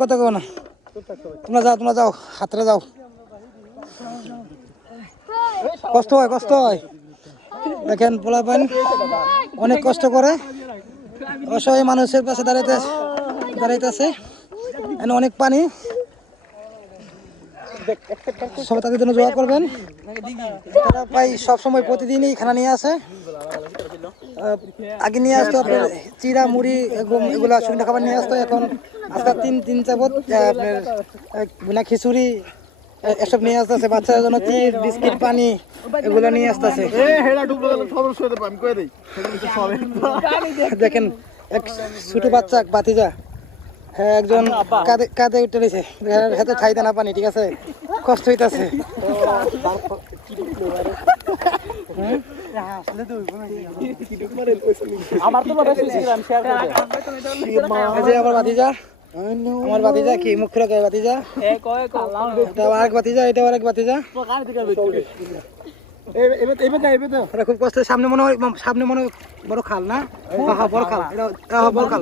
কথা কো? না? তোমরা যাও তোমরা যাও হাতরে যাও। কষ্ট হয় কষ্ট হয়। দেখেন পোলাপান অনেক কষ্ট করে। অসহায় মানুষের পাশে দাঁড়াইতে দাঁড়াইতেছে। এখানে অনেক পানি। সবাই তাদের জন্য দোয়া করবেন। তারা প্রায় সবসময় প্রতিদিনই খানা নিয়ে আসে। আগে নিয়ে আসতো আপনার চিরা মুড়ি এগুলো- শুকনো খাবার নিয়ে আসতো। এখন আজকাল তিন তিন চাবত আপনার বিনা খিচুড়ি এসব নিয়ে আসতেছে বাচ্চাদের জন্য চির বিস্কিট পানি এগুলো নিয়ে আসতেছে দেখেন এক ছোট বাচ্চা বাতিজা। একজন কাঁধে কাঁধে উঠে নিছে হাতে খাইতে না পানি ঠিক আছে? কষ্ট হইতাছে। আমার বাতিজা আমার বাতিজা কি? মুখ খুলে বাতিজা এটা আরেক বাতিজা এটা আরেক বাতিজা খুব কষ্ট সামনে মনে হয় সামনে মনে হয় বড় খাল না হ্যাঁ, হ্যাঁ, বড় খাল এটা হ্যাঁ, বড় খাল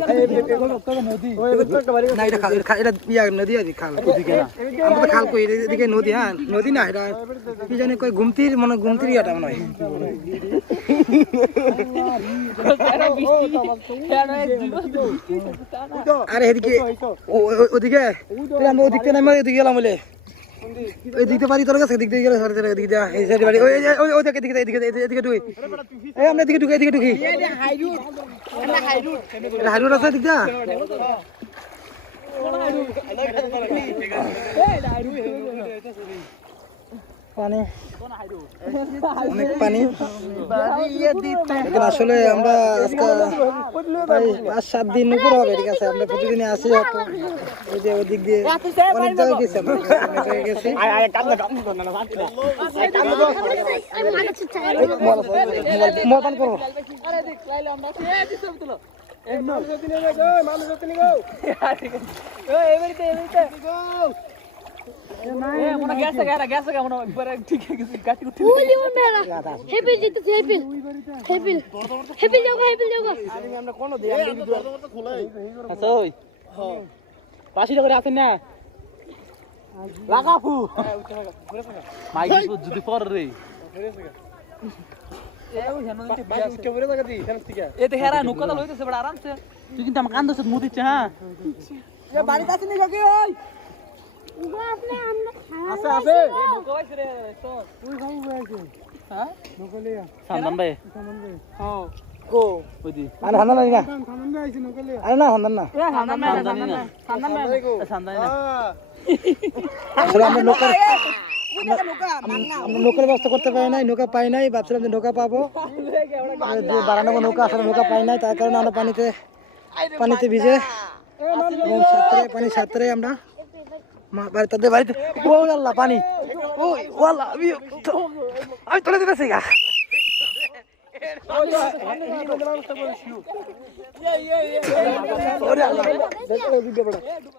না এটা খাল এটা ইয়া নদী আছে খাল আমরা তো খাল কই এদিকে নদী হ্যাঁ নদী না এটা কি জানি কই গুমতির মনে হয় গুমতির ইয়াটা মনে হয় আরে এদিকে ওদিকে আমরা ওদিক নামে এদিকে গেলাম বলে ওই দিকতে পারি তোর কাছে দিক দিয়ে গেলে সরে সরে এদিকে যা এই সাইডে বাড়ি ওই ওই- ওই ওই দিকে এদিকে এদিকে ঢুকি। এই আমরা এদিকে ঢুকি এদিকে ঢুকি। এটা আছে দিক দা পানি। অনেক পানি। আসলে আমরা আজকে পাঁচ সাত দিন উপর হবে ঠিক আছে? আমরা প্রতিদিনই আসি হয়তো। এই যে ওদিক দিয়ে অনেক জায়গায় গেছি আমরা। অনেক জায়গায় গেছি। মতান Uli পাশি করে আছেন না? লাগাফু মাইক যদি পর রে। এ তো হেরা নুকা লইতেছে বড় আরামসে। তুই কিন্তু আমাকে কান্দছ মুখ দিচ্ছে হ্যাঁ? আপনি আমরা আছে আছে। সান্দান ভাই হ্যাঁ? কো ওই দি? হান্দান না। আরে না হান্দান না। সান্দানি না সান্দানি না। আসলে আমরা নৌকার আমরা নৌকার ব্যবস্থা করতে পারি নাই নৌকা পাই নাই ভাবছিলাম যে নৌকা পাবো। যে নৌকা আসলে নৌকা পাই নাই তার কারণে আমরা পানিতে পানিতে ভিজে এবং সাঁতরে পানি সাঁতরে আমরা মা- বাড়ি বাড়িতে ও আল্লাহ, পানি। ও আল্লাহ, আমি আমি তোলে দিতেছি গা ওরে আল্লাহ।